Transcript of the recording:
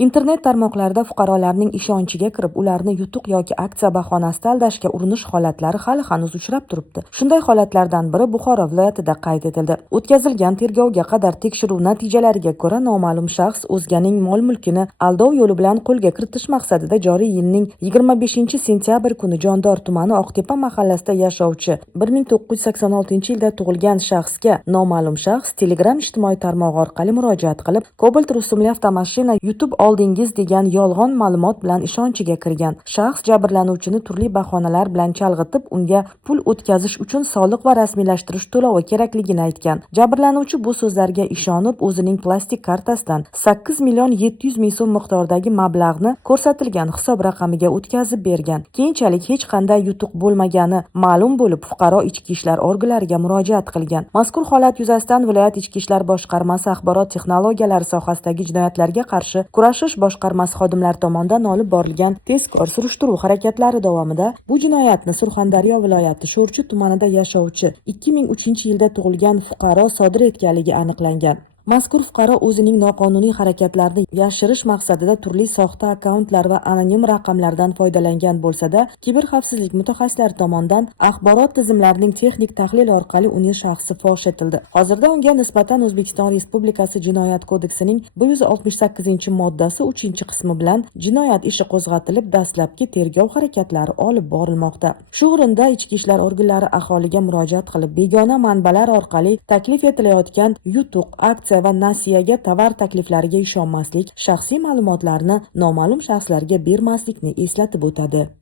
Internet tarmoqlarida fuqarolarning ishonchiga kirib, ularni yutuq yoki aksiya bahonasida aldashga urinish holatlari hali hanuz uchrab turibdi. Shunday holatlardan biri Buxoro viloyatida qayd etildi. O'tkazilgan tergovga qadar tekshiruv natijalariga ko'ra, noma'lum shaxs o'zganing mol-mulkini aldov yo'li bilan qo'lga kiritish maqsadida joriy yilning 25-sentyabr kuni Jondor tumani Oqtepa mahallasida yashovchi 1986-yilda tug'ilgan shaxsga noma'lum shaxs Telegram ijtimoiy tarmog'i orqali murojaat qilib, Cobalt rusumli avtomashina yutib oldingiz degan yolg'on ma'lumot bilan ishonchiga kirgan. Shaxs jabrlanuvchini turli bahonalar bilan chalg'itib, unga pul o'tkazish uchun soliq va rasmiylashtirish to'lovi kerakligini aytgan. Jabrlanuvchi bu so'zlarga ishonib, o'zining plastik kartasidan 8 million 700 ming so'm miqdoridagi mablag'ni ko'rsatilgan hisob raqamiga o'tkazib bergan. Keyinchalik hech qanday yutuq bo'lmagani ma'lum bo'lib, fuqaro ichki ishlar organlariga murojaat qilgan. Mazkur holat yuzasidan viloyat ichki ishlar boshqarmasi axborot texnologiyalari sohasidagi jinoyatlarga qarshi kurashish boshqarmasi xodimlari tomonidan olib borilgan tezkor surishtiruv harakatlari davomida bu jinoyatni Surxondaryo viloyati Sho'rchi tumanida yashovchi 2003-yilda tug'ilgan fuqaro sodir etganligi aniqlangan. Mazkur fuqaro o'zining noqonuniy harakatlarini yashirish maqsadida turli soxta akkauntlar va anonim raqamlardan foydalangan bo'lsa-da, kiberxavfsizlik mutaxassislari tomonidan axborot tizimlarining texnik tahlili orqali uning shaxsi fosh etildi. Hozirda unga nisbatan O'zbekiston Respublikasi Jinoyat kodeksining 168-moddasi 3-qismi bilan jinoyat ishi qo'zg'atilib, dastlabki tergov harakatlari olib borilmoqda. Shu o'rinda ichki ishlar organlari aholiga murojaat qilib, begona manbalar orqali taklif etilayotgan yutuq, aksiya va nasiyaga tovar takliflariga ishonmaslik, shaxsiy ma'lumotlarni noma'lum shaxslarga bermaslikni eslatib o'tadi.